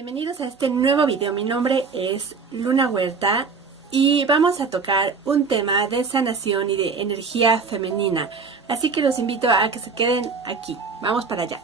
Bienvenidos a este nuevo video. Mi nombre es Luna Huerta y vamos a tocar un tema de sanación y de energía femenina. Así que los invito a que se queden aquí. Vamos para allá.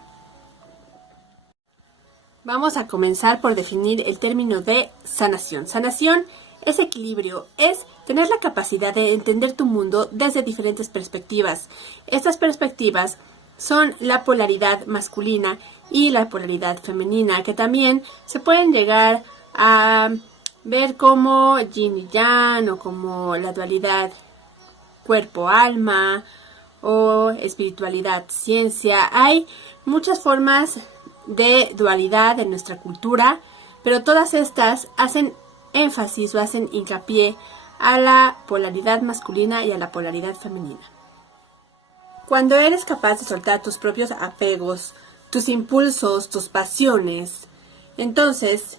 Vamos a comenzar por definir el término de sanación. Sanación es equilibrio, es tener la capacidad de entender tu mundo desde diferentes perspectivas. Estas perspectivas son la polaridad masculina y la polaridad femenina, que también se pueden llegar a ver como yin y yang o como la dualidad cuerpo-alma o espiritualidad-ciencia. Hay muchas formas de dualidad en nuestra cultura, pero todas estas hacen énfasis o hacen hincapié a la polaridad masculina y a la polaridad femenina. Cuando eres capaz de soltar tus propios apegos, tus impulsos, tus pasiones, entonces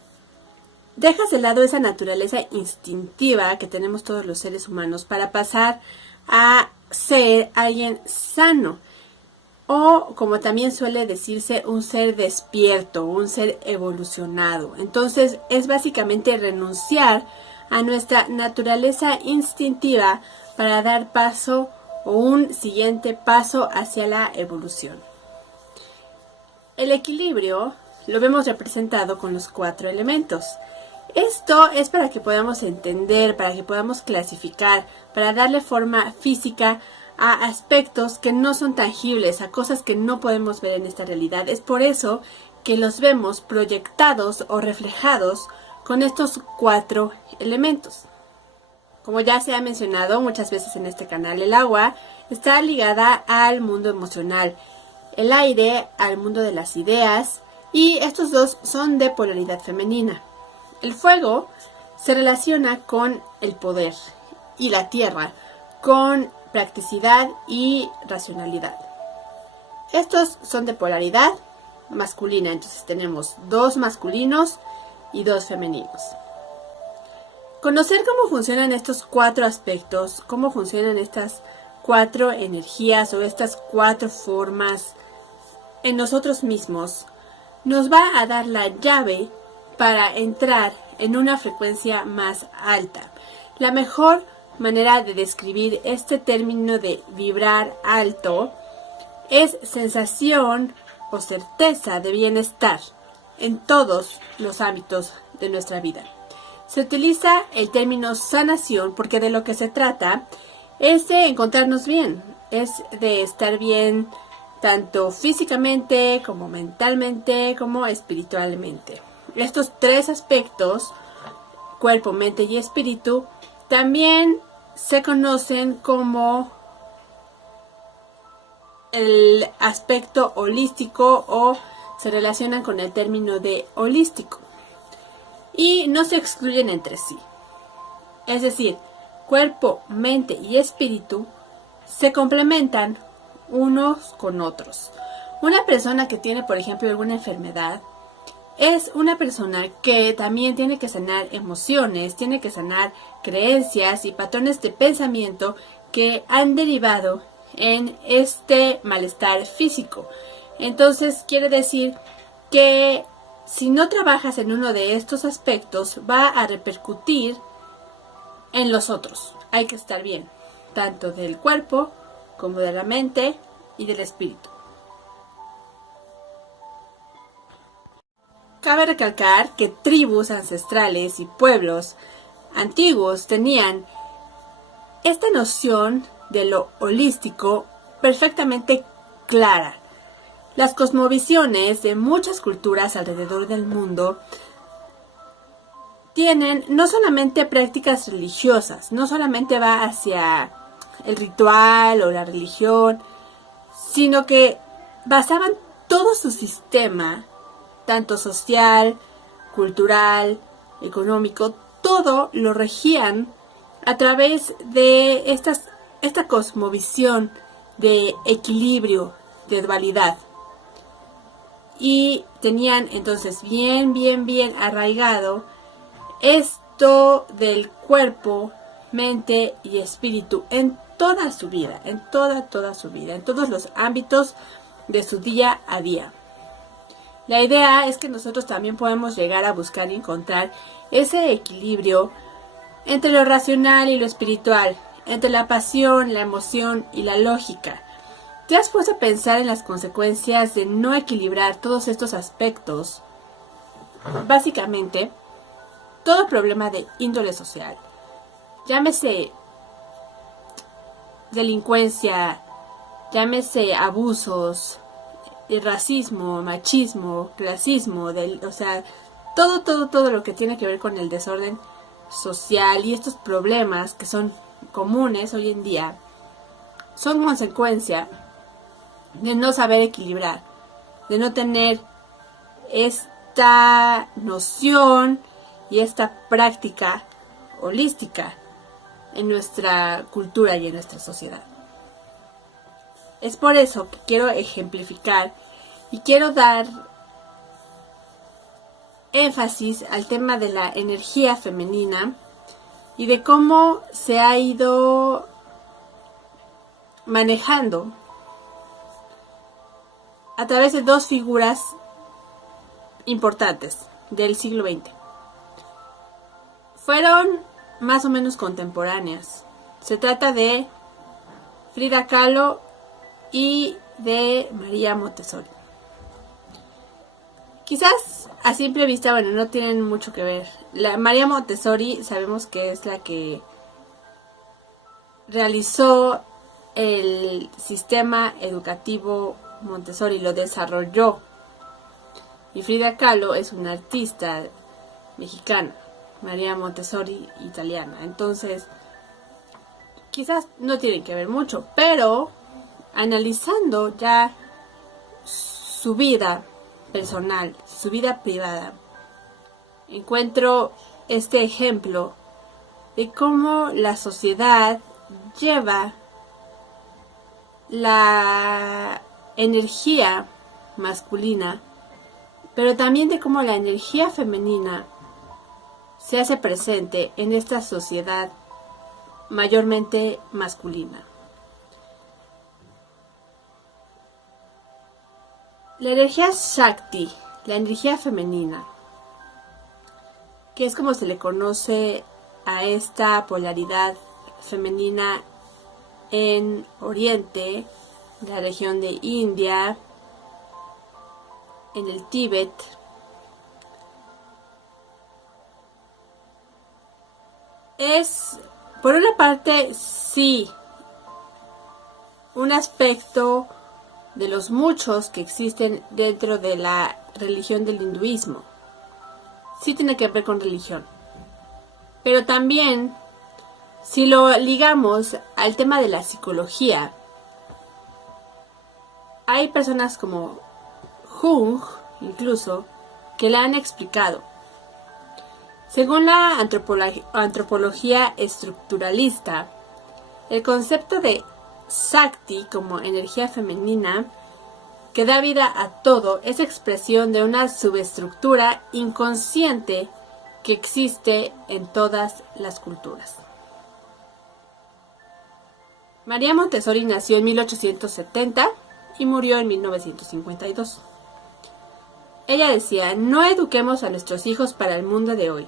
dejas de lado esa naturaleza instintiva que tenemos todos los seres humanos para pasar a ser alguien sano. O, como también suele decirse, un ser despierto, un ser evolucionado. Entonces es básicamente renunciar a nuestra naturaleza instintiva para dar paso o un siguiente paso hacia la evolución. El equilibrio lo vemos representado con los 4 elementos. Esto es para que podamos entender, para que podamos clasificar, para darle forma física a aspectos que no son tangibles, a cosas que no podemos ver en esta realidad. Es por eso que los vemos proyectados o reflejados con estos 4 elementos. Como ya se ha mencionado muchas veces en este canal, el agua está ligada al mundo emocional, el aire al mundo de las ideas, y estos dos son de polaridad femenina. El fuego se relaciona con el poder y la tierra con practicidad y racionalidad. Estos son de polaridad masculina, entonces tenemos 2 masculinos y 2 femeninos. Conocer cómo funcionan estos 4 aspectos, cómo funcionan estas 4 energías o estas 4 formas en nosotros mismos, nos va a dar la llave para entrar en una frecuencia más alta. La mejor manera de describir este término de vibrar alto es sensación o certeza de bienestar en todos los ámbitos de nuestra vida. Se utiliza el término sanación porque de lo que se trata es de encontrarnos bien, es de estar bien tanto físicamente como mentalmente como espiritualmente. Estos 3 aspectos, cuerpo, mente y espíritu, también se conocen como el aspecto holístico o se relacionan con el término de holístico. Y no se excluyen entre sí. Es decir, cuerpo, mente y espíritu se complementan unos con otros. Una persona que tiene, por ejemplo, alguna enfermedad es una persona que también tiene que sanar emociones, tiene que sanar creencias y patrones de pensamiento que han derivado en este malestar físico. Entonces quiere decir que si no trabajas en uno de estos aspectos, va a repercutir en los otros. Hay que estar bien, tanto del cuerpo como de la mente y del espíritu. Cabe recalcar que tribus ancestrales y pueblos antiguos tenían esta noción de lo holístico perfectamente clara. Las cosmovisiones de muchas culturas alrededor del mundo tienen no solamente prácticas religiosas, no solamente va hacia el ritual o la religión, sino que basaban todo su sistema, tanto social, cultural, económico, todo lo regían a través de esta cosmovisión de equilibrio, de dualidad. Y tenían entonces bien arraigado esto del cuerpo, mente y espíritu en toda su vida, en toda su vida, en todos los ámbitos de su día a día. La idea es que nosotros también podemos llegar a buscar y encontrar ese equilibrio entre lo racional y lo espiritual, entre la pasión, la emoción y la lógica. ¿Te has puesto a pensar en las consecuencias de no equilibrar todos estos aspectos? Básicamente, todo problema de índole social, llámese delincuencia, llámese abusos, racismo, machismo, clasismo, o sea, todo lo que tiene que ver con el desorden social y estos problemas que son comunes hoy en día, son consecuencia de no saber equilibrar, de no tener esta noción y esta práctica holística en nuestra cultura y en nuestra sociedad. Es por eso que quiero ejemplificar y quiero dar énfasis al tema de la energía femenina y de cómo se ha ido manejando a través de dos figuras importantes del siglo XX. Fueron más o menos contemporáneas. Se trata de Frida Kahlo y de María Montessori. Quizás a simple vista, bueno, no tienen mucho que ver. La María Montessori sabemos que es la que realizó el sistema educativo Montessori, lo desarrolló. Y Frida Kahlo es una artista mexicana, María Montessori italiana. Entonces, quizás no tienen que ver mucho, pero analizando ya su vida personal, su vida privada, encuentro este ejemplo de cómo la sociedad lleva la energía masculina, pero también de cómo la energía femenina se hace presente en esta sociedad mayormente masculina. La energía Shakti, la energía femenina, que es como se le conoce a esta polaridad femenina en Oriente, la región de India, en el Tíbet, es, por una parte, sí, un aspecto de los muchos que existen dentro de la religión del hinduismo. Sí tiene que ver con religión. Pero también, si lo ligamos al tema de la psicología, hay personas como Jung, incluso, que la han explicado. Según la antropología estructuralista, el concepto de Shakti como energía femenina que da vida a todo es expresión de una subestructura inconsciente que existe en todas las culturas. María Montessori nació en 1870 y murió en 1952. Ella decía: no eduquemos a nuestros hijos para el mundo de hoy.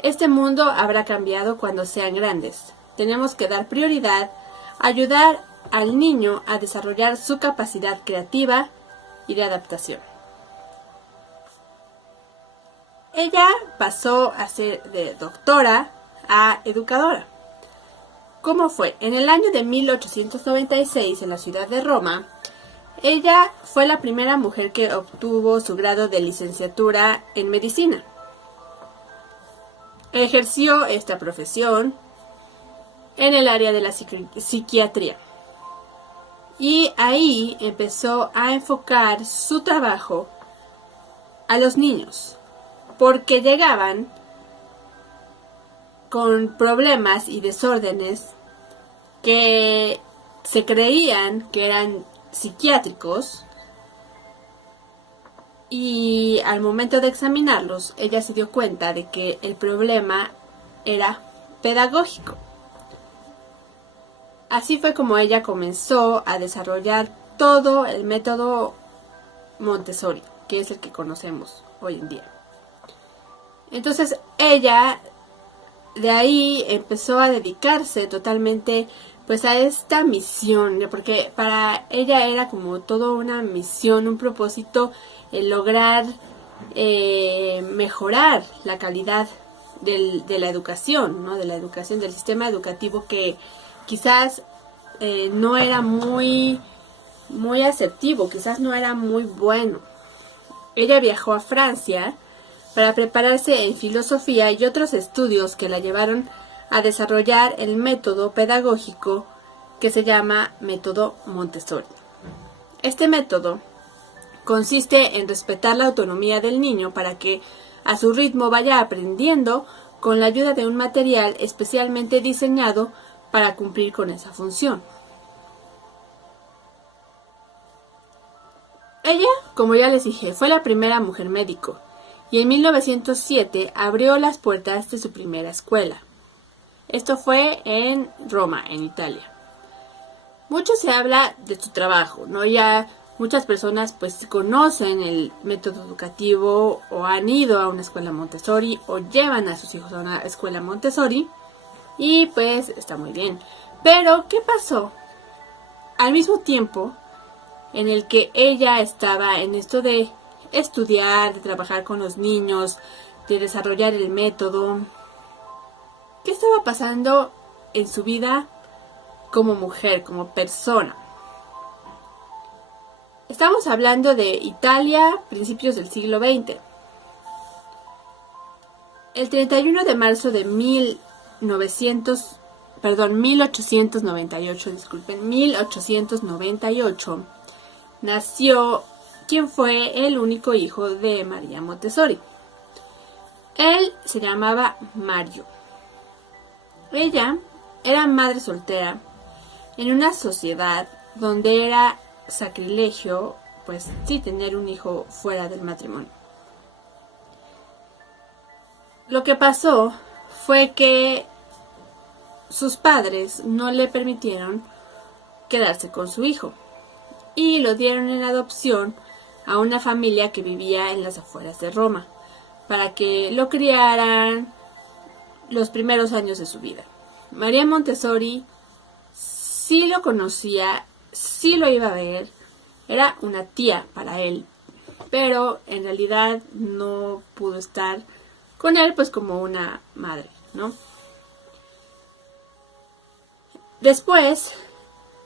Este mundo habrá cambiado cuando sean grandes. Tenemos que dar prioridad a ayudar al niño a desarrollar su capacidad creativa y de adaptación. Ella pasó a ser de doctora a educadora. ¿Cómo fue? En el año de 1896, en la ciudad de Roma, ella fue la primera mujer que obtuvo su grado de licenciatura en medicina. Ejerció esta profesión en el área de la psiquiatría. Y ahí empezó a enfocar su trabajo a los niños, porque llegaban con problemas y desórdenes que se creían que eran psiquiátricos, y al momento de examinarlos, ella se dio cuenta de que el problema era pedagógico. Así fue como ella comenzó a desarrollar todo el método Montessori. que es el que conocemos hoy en día. Entonces ella de ahí empezó a dedicarse totalmente pues a esta misión, porque para ella era como toda una misión, un propósito, el lograr mejorar la calidad de la educación, ¿no? De la educación, del sistema educativo que quizás no era muy asertivo, quizás no era muy bueno. Ella viajó a Francia para prepararse en filosofía y otros estudios que la llevaron a desarrollar el método pedagógico que se llama método Montessori. Este método consiste en respetar la autonomía del niño para que a su ritmo vaya aprendiendo con la ayuda de un material especialmente diseñado para cumplir con esa función. Ella, como ya les dije, fue la primera mujer médico y en 1907 abrió las puertas de su primera escuela. Esto fue en Roma, en Italia. Mucho se habla de su trabajo, ¿no? Ya muchas personas pues conocen el método educativo o han ido a una escuela Montessori o llevan a sus hijos a una escuela Montessori y pues está muy bien. Pero, ¿qué pasó? Al mismo tiempo en el que ella estaba en esto de estudiar, de trabajar con los niños, de desarrollar el método, ¿qué estaba pasando en su vida como mujer, como persona? Estamos hablando de Italia, principios del siglo XX. El 31 de marzo de 1898, nació quien fue el único hijo de María Montessori. Él se llamaba Mario. Ella era madre soltera en una sociedad donde era sacrilegio, pues sí, tener un hijo fuera del matrimonio. Lo que pasó fue que sus padres no le permitieron quedarse con su hijo y lo dieron en adopción a una familia que vivía en las afueras de Roma para que lo criaran los primeros años de su vida. María Montessori sí lo conocía, sí lo iba a ver, era una tía para él, pero en realidad no pudo estar con él pues como una madre, ¿no? Después,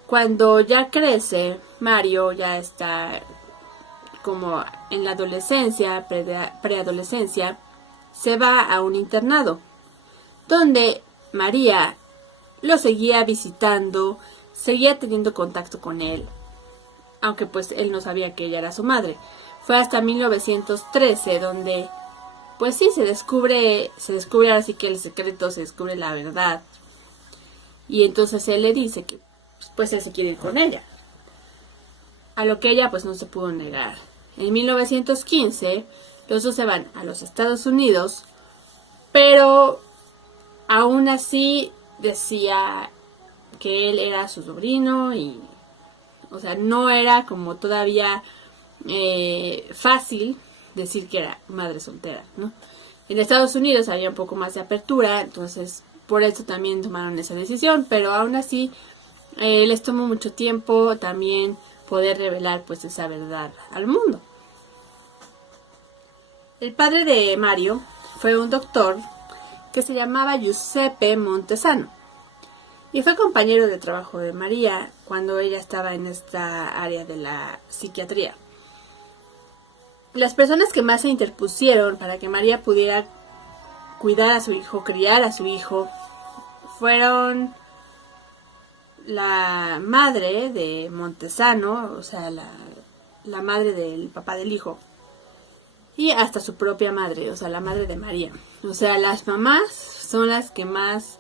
cuando ya crece, Mario ya está como en la adolescencia, preadolescencia, se va a un internado, donde María lo seguía visitando, seguía teniendo contacto con él, aunque pues él no sabía que ella era su madre. Fue hasta 1913 donde pues sí se descubre ahora sí que el secreto, se descubre la verdad. Y entonces él le dice que pues él se quiere ir con ella. A lo que ella pues no se pudo negar. En 1915 los dos se van a los Estados Unidos, pero aún así decía que él era su sobrino y, o sea, no era como todavía fácil decir que era madre soltera, ¿no? En Estados Unidos había un poco más de apertura, entonces por eso también tomaron esa decisión, pero aún así les tomó mucho tiempo también poder revelar pues esa verdad al mundo. El padre de Mario fue un doctor que se llamaba Giuseppe Montesano y fue compañero de trabajo de María cuando ella estaba en esta área de la psiquiatría. Las personas que más se interpusieron para que María pudiera cuidar a su hijo, criar a su hijo, fueron la madre de Montesano, o sea, la madre del papá del hijo, y hasta su propia madre, o sea, la madre de María. O sea, las mamás son las que más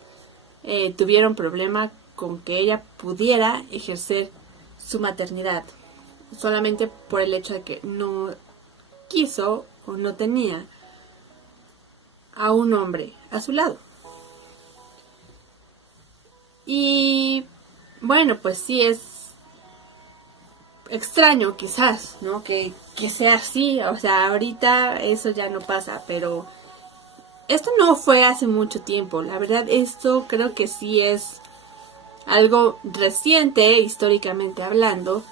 tuvieron problema con que ella pudiera ejercer su maternidad, solamente por el hecho de que no quiso o no tenía a un hombre a su lado. Y bueno, pues sí, extraño quizás, ¿no? Que sea así, o sea, ahorita eso ya no pasa, pero esto no fue hace mucho tiempo, la verdad esto creo que sí es algo reciente históricamente hablando.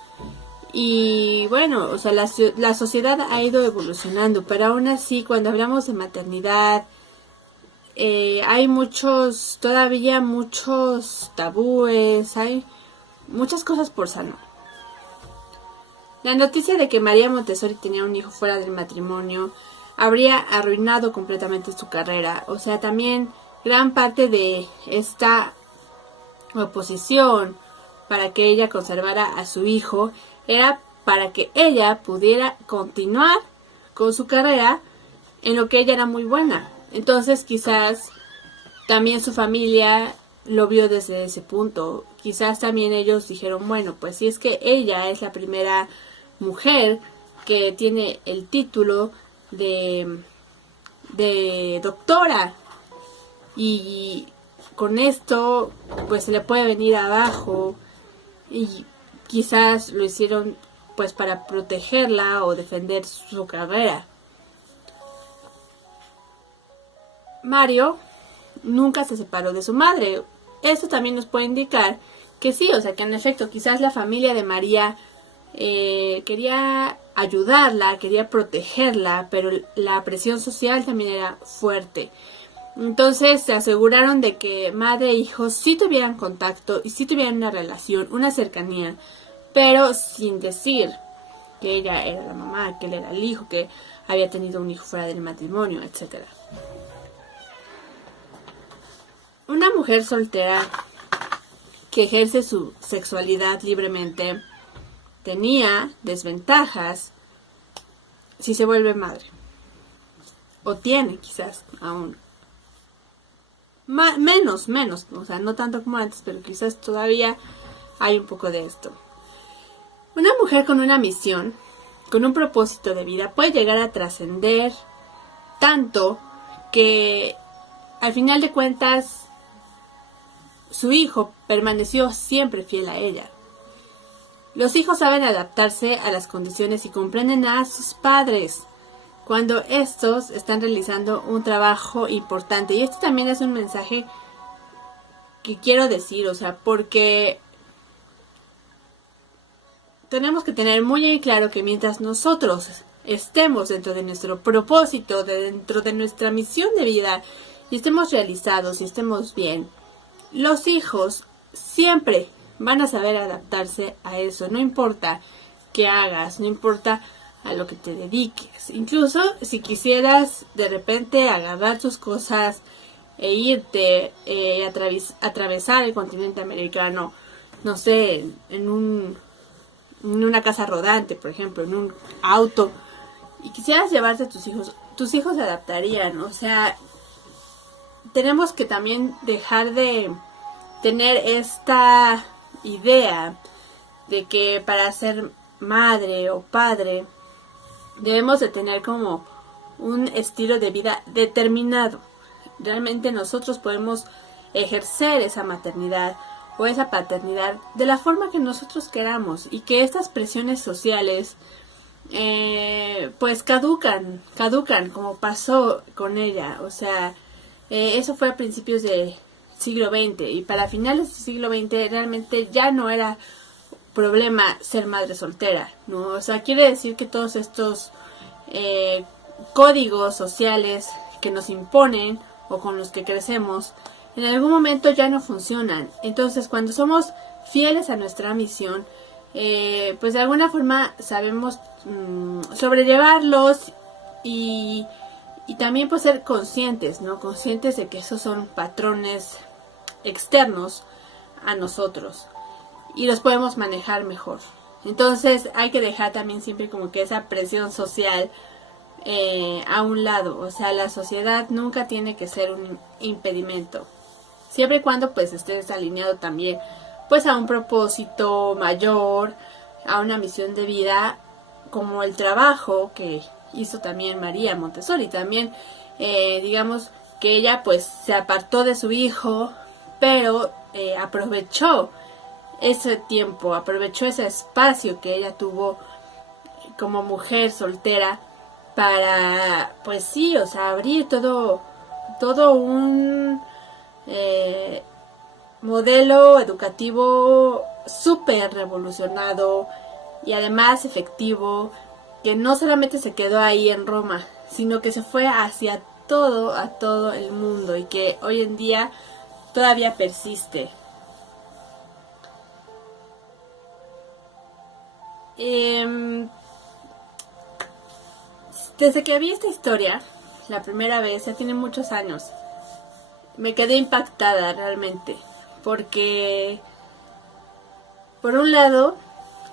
Y bueno, o sea, la sociedad ha ido evolucionando, pero aún así cuando hablamos de maternidad, hay todavía muchos tabúes, hay muchas cosas por sanar. La noticia de que María Montessori tenía un hijo fuera del matrimonio habría arruinado completamente su carrera. O sea, también gran parte de esta oposición para que ella conservara a su hijo era para que ella pudiera continuar con su carrera en lo que ella era muy buena. Entonces quizás también su familia lo vio desde ese punto. Quizás también ellos dijeron, bueno, pues si es que ella es la primera mujer que tiene el título de doctora y con esto pues se le puede venir abajo, y quizás lo hicieron pues para protegerla o defender su carrera. Mario nunca se separó de su madre. Esto también nos puede indicar que sí, o sea que en efecto quizás la familia de María quería ayudarla, quería protegerla, pero la presión social también era fuerte. Entonces se aseguraron de que madre e hijo sí tuvieran contacto y sí tuvieran una relación, una cercanía, pero sin decir que ella era la mamá, que él era el hijo, que había tenido un hijo fuera del matrimonio, etc. Una mujer soltera que ejerce su sexualidad libremente tenía desventajas si se vuelve madre. O tiene quizás aún. Menos, o sea, no tanto como antes, pero quizás todavía hay un poco de esto. Una mujer con una misión, con un propósito de vida, puede llegar a trascender tanto que al final de cuentas su hijo permaneció siempre fiel a ella. Los hijos saben adaptarse a las condiciones y comprenden a sus padres cuando estos están realizando un trabajo importante. Y esto también es un mensaje que quiero decir, o sea, porque tenemos que tener muy en claro que mientras nosotros estemos dentro de nuestro propósito, dentro de nuestra misión de vida, y estemos realizados y estemos bien, los hijos siempre van a saber adaptarse a eso, no importa qué hagas, no importa a lo que te dediques. Incluso si quisieras de repente agarrar tus cosas e irte atravesar el continente americano, no sé, en una casa rodante, por ejemplo, en un auto, y quisieras llevarte a tus hijos se adaptarían. O sea, tenemos que también dejar de tener esta idea de que para ser madre o padre debemos de tener como un estilo de vida determinado. Realmente nosotros podemos ejercer esa maternidad o esa paternidad de la forma que nosotros queramos, y que estas presiones sociales pues caducan como pasó con ella. O sea, eso fue a principios del siglo XX, y para finales del siglo XX realmente ya no era problema ser madre soltera, ¿no? O sea, quiere decir que todos estos códigos sociales que nos imponen o con los que crecemos en algún momento ya no funcionan. Entonces, cuando somos fieles a nuestra misión, pues de alguna forma sabemos sobrellevarlos y también pues ser conscientes, ¿no? Conscientes de que esos son patrones externos a nosotros y los podemos manejar mejor. Entonces hay que dejar también siempre como que esa presión social a un lado. O sea, la sociedad nunca tiene que ser un impedimento, siempre y cuando pues estés alineado también pues a un propósito mayor, a una misión de vida, como el trabajo que hizo también María Montessori. También digamos que ella pues se apartó de su hijo, pero aprovechó ese tiempo, aprovechó ese espacio que ella tuvo como mujer soltera para, pues sí, o sea, abrir todo un modelo educativo súper revolucionado y además efectivo, que no solamente se quedó ahí en Roma, sino que se fue hacia a todo el mundo y que hoy en día todavía persiste. Desde que vi esta historia, la primera vez, ya tiene muchos años, me quedé impactada realmente, porque por un lado,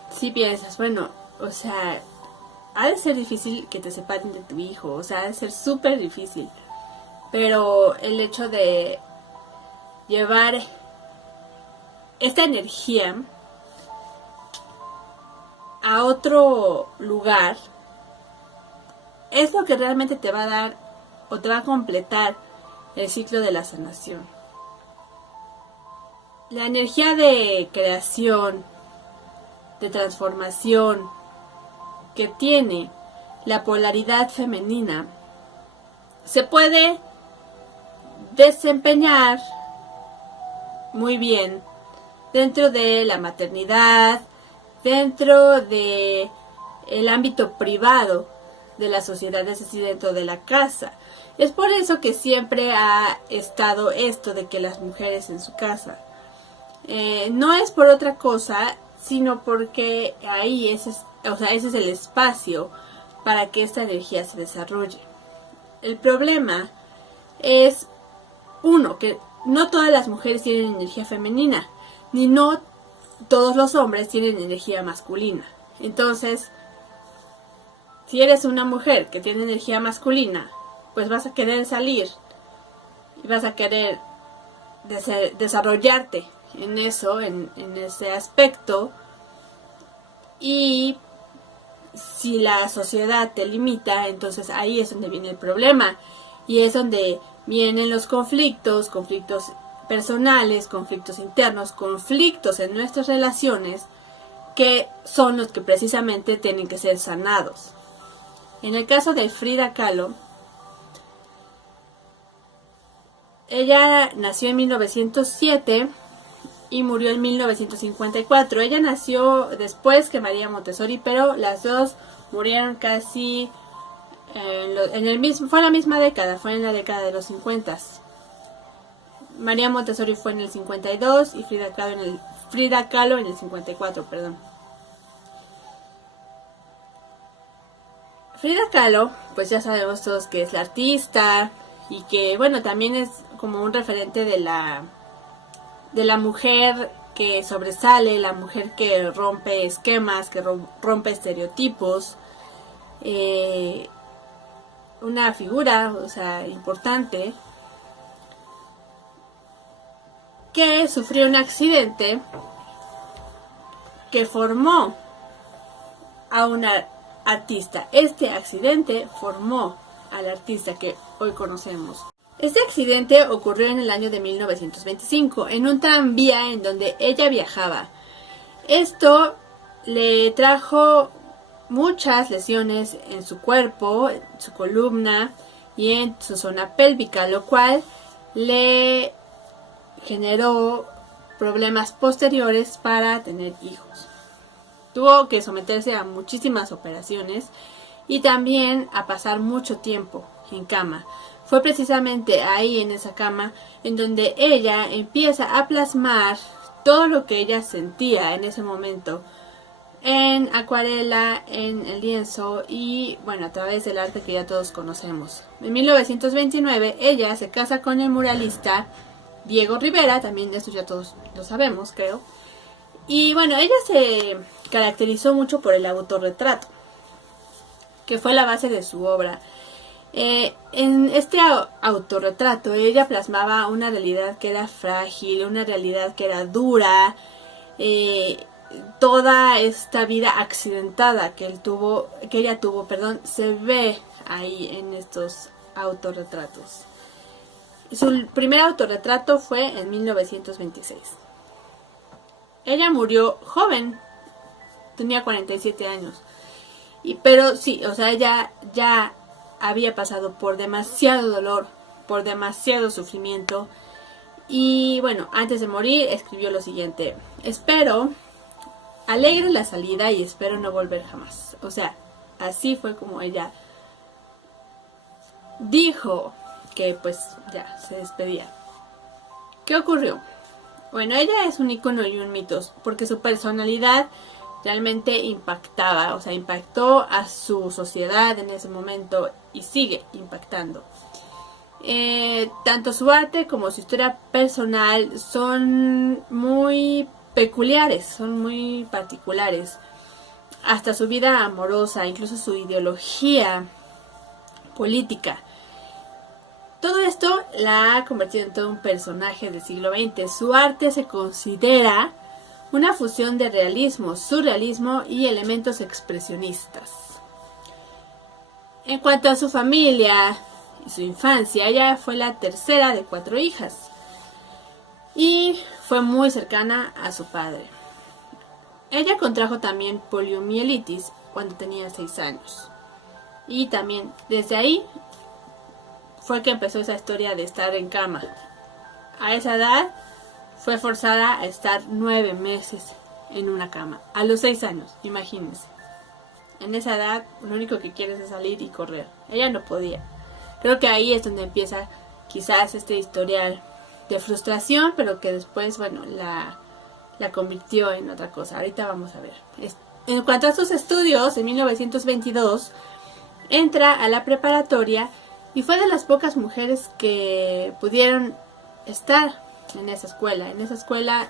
si piensas, bueno, o sea, ha de ser difícil que te separen de tu hijo, o sea, ha de ser súper difícil, pero el hecho de llevar esta energía a otro lugar es lo que realmente te va a dar o te va a completar el ciclo de la sanación. La energía de creación, de transformación que tiene la polaridad femenina se puede desempeñar muy bien dentro de la maternidad, dentro de el ámbito privado de la sociedad, es decir, dentro de la casa. Es por eso que siempre ha estado esto de que las mujeres en su casa. No es por otra cosa, sino porque ahí ese es el espacio para que esta energía se desarrolle. El problema es, uno, que no todas las mujeres tienen energía femenina, ni no todos los hombres tienen energía masculina. Entonces, si eres una mujer que tiene energía masculina, pues vas a querer salir y vas a querer desarrollarte en eso, en ese aspecto. Y si la sociedad te limita, entonces ahí es donde viene el problema. Y es donde vienen los conflictos personales, conflictos internos, conflictos en nuestras relaciones, que son los que precisamente tienen que ser sanados. En el caso de Frida Kahlo, ella nació en 1907 y murió en 1954. Ella nació después que María Montessori, pero las dos murieron casi fue en la misma década, fue en la década de los 50. María Montessori fue en el 52 y Frida Kahlo en el 54, perdón. Frida Kahlo, pues ya sabemos todos que es la artista y que, bueno, también es como un referente de la mujer que sobresale, la mujer que rompe esquemas, que rompe estereotipos, una figura, o sea, importante, que sufrió un accidente que formó a una artista. Este accidente formó al artista que hoy conocemos. Este accidente ocurrió en el año de 1925, en un tranvía en donde ella viajaba. Esto le trajo muchas lesiones en su cuerpo, en su columna y en su zona pélvica, lo cual le generó problemas posteriores para tener hijos. Tuvo que someterse a muchísimas operaciones y también a pasar mucho tiempo en cama. Fue precisamente ahí en esa cama en donde ella empieza a plasmar todo lo que ella sentía en ese momento en acuarela, en el lienzo y bueno, a través del arte que ya todos conocemos. En 1929 ella se casa con el muralista Diego Rivera, también eso ya todos lo sabemos, creo. Y bueno, ella se caracterizó mucho por el autorretrato, que fue la base de su obra. En este autorretrato ella plasmaba una realidad que era frágil, una realidad que era dura, toda esta vida accidentada que ella tuvo, se ve ahí en estos autorretratos. Su primer autorretrato fue en 1926. Ella murió joven, tenía 47 años. Pero sí, o sea, ella ya había pasado por demasiado dolor, por demasiado sufrimiento. Y bueno, antes de morir escribió lo siguiente: espero alegre la salida y espero no volver jamás. O sea, así fue como ella dijo que pues ya se despedía. ¿Qué ocurrió? Bueno, ella es un icono y un mito porque su personalidad realmente impactaba, o sea, impactó a su sociedad en ese momento y sigue impactando. Tanto su arte como su historia personal son muy peculiares, son muy particulares. Hasta su vida amorosa, incluso su ideología política. Todo esto la ha convertido en todo un personaje del siglo XX. Su arte se considera una fusión de realismo, surrealismo y elementos expresionistas. En cuanto a su familia y su infancia, ella fue la tercera de 4 hijas y fue muy cercana a su padre. Ella contrajo también poliomielitis cuando tenía 6 años. Y también desde ahí fue que empezó esa historia de estar en cama. A esa edad fue forzada a estar 9 meses en una cama. A los 6 años, imagínense. En esa edad lo único que quieres es salir y correr. Ella no podía. Creo que ahí es donde empieza quizás este historial de frustración, pero que después, bueno, la convirtió en otra cosa. Ahorita vamos a ver. En cuanto a sus estudios, en 1922 entra a la preparatoria y fue de las pocas mujeres que pudieron estar en esa escuela. En esa escuela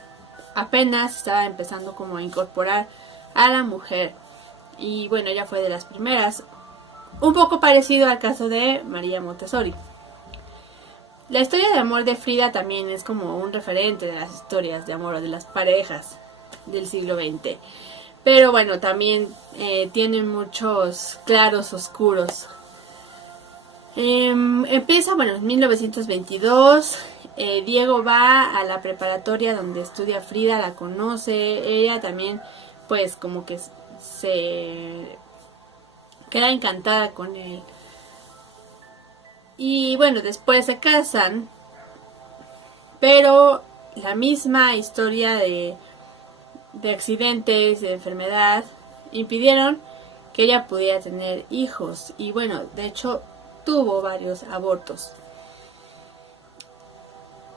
apenas estaba empezando como a incorporar a la mujer. Y bueno, ella fue de las primeras. Un poco parecido al caso de María Montessori. La historia de amor de Frida también es como un referente de las historias de amor o de las parejas del siglo XX. Pero bueno, también tiene muchos claros oscuros. Empieza, bueno, en 1922. Diego va a la preparatoria donde estudia Frida, la conoce. Ella también, pues, como que se queda encantada con él. Y bueno, después se casan. Pero la misma historia de accidentes, de enfermedad, impidieron que ella pudiera tener hijos. Y bueno, de hecho, tuvo varios abortos.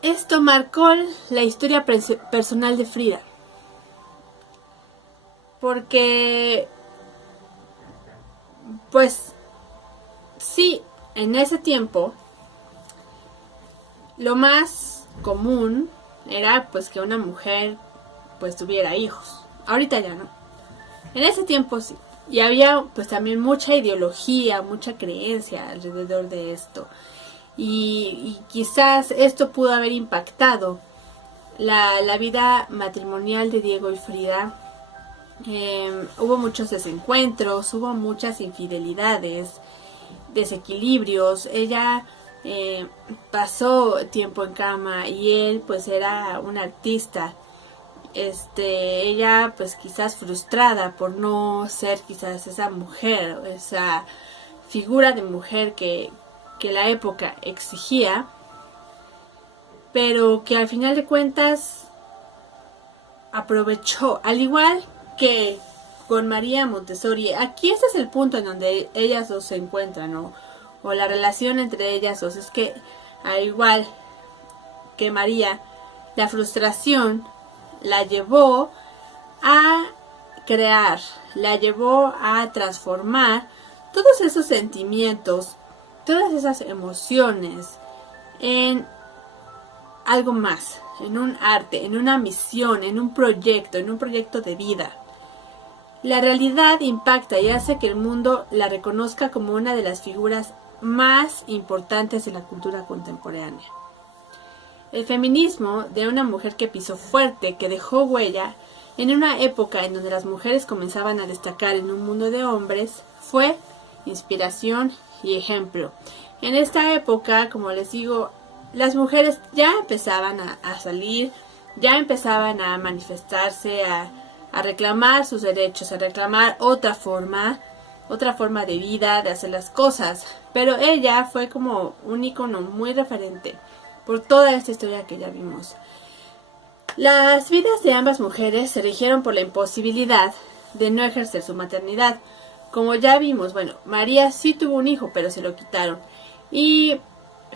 Esto marcó la historia personal de Frida. Porque, pues, sí, en ese tiempo, lo más común era pues que una mujer pues tuviera hijos. Ahorita ya no. En ese tiempo sí. Y había pues también mucha ideología, mucha creencia alrededor de esto. Y quizás esto pudo haber impactado la vida matrimonial de Diego y Frida. Hubo muchos desencuentros, hubo muchas infidelidades, desequilibrios. Ella pasó tiempo en cama y él pues era un artista. Ella pues quizás frustrada por no ser quizás esa mujer, esa figura de mujer que la época exigía, pero que al final de cuentas aprovechó, al igual que con María Montessori. Aquí este es el punto en donde ellas dos se encuentran, ¿no? O la relación entre ellas dos. Es que al igual que María, la frustración la llevó a crear, la llevó a transformar todos esos sentimientos, todas esas emociones en algo más, en un arte, en una misión, en un proyecto de vida. La realidad impacta y hace que el mundo la reconozca como una de las figuras más importantes de la cultura contemporánea. El feminismo de una mujer que pisó fuerte, que dejó huella, en una época en donde las mujeres comenzaban a destacar en un mundo de hombres, fue inspiración y ejemplo. En esta época, como les digo, las mujeres ya empezaban a salir, ya empezaban a manifestarse, a reclamar sus derechos, a reclamar otra forma de vida, de hacer las cosas. Pero ella fue como un icono muy referente por toda esta historia que ya vimos. Las vidas de ambas mujeres se rigieron por la imposibilidad de no ejercer su maternidad. Como ya vimos, bueno, María sí tuvo un hijo, pero se lo quitaron. Y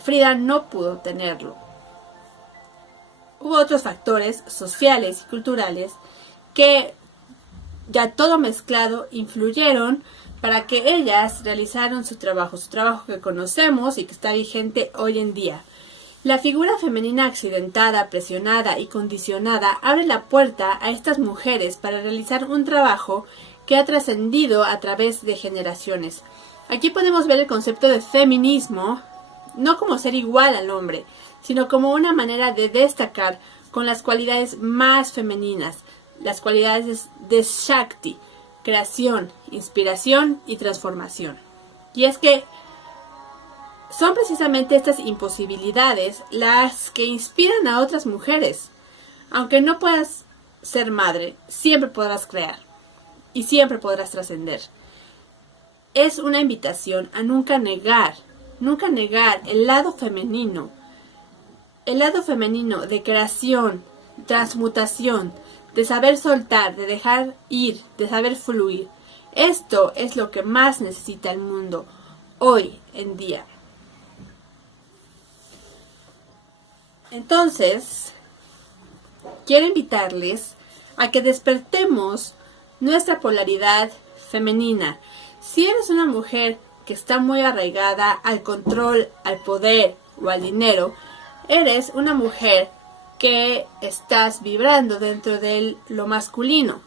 Frida no pudo tenerlo. Hubo otros factores sociales y culturales que, ya todo mezclado, influyeron para que ellas realizaran su trabajo que conocemos y que está vigente hoy en día. La figura femenina accidentada, presionada y condicionada abre la puerta a estas mujeres para realizar un trabajo que ha trascendido a través de generaciones. Aquí podemos ver el concepto de feminismo, no como ser igual al hombre, sino como una manera de destacar con las cualidades más femeninas, las cualidades de Shakti, creación, inspiración y transformación. Y es que son precisamente estas imposibilidades las que inspiran a otras mujeres. Aunque no puedas ser madre, siempre podrás crear y siempre podrás trascender. Es una invitación a nunca negar el lado femenino de creación, transmutación, de saber soltar, de dejar ir, de saber fluir. Esto es lo que más necesita el mundo hoy en día. Entonces, quiero invitarles a que despertemos nuestra polaridad femenina. Si eres una mujer que está muy arraigada al control, al poder o al dinero, eres una mujer que estás vibrando dentro de lo masculino.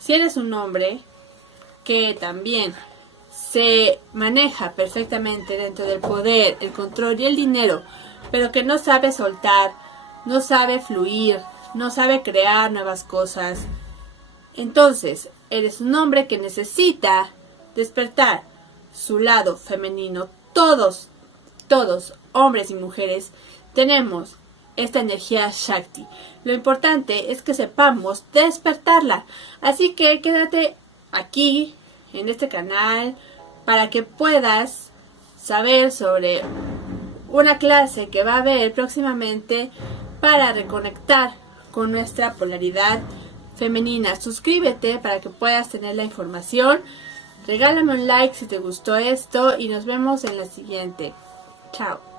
Si eres un hombre que también se maneja perfectamente dentro del poder, el control y el dinero, pero que no sabe soltar, no sabe fluir, no sabe crear nuevas cosas, entonces eres un hombre que necesita despertar su lado femenino. Todos, hombres y mujeres, tenemos esta energía Shakti. Lo importante es que sepamos despertarla. Así que quédate aquí, en este canal, para que puedas saber sobre una clase que va a haber próximamente para reconectar con nuestra polaridad femenina. Suscríbete para que puedas tener la información. Regálame un like si te gustó esto y nos vemos en la siguiente. Chao.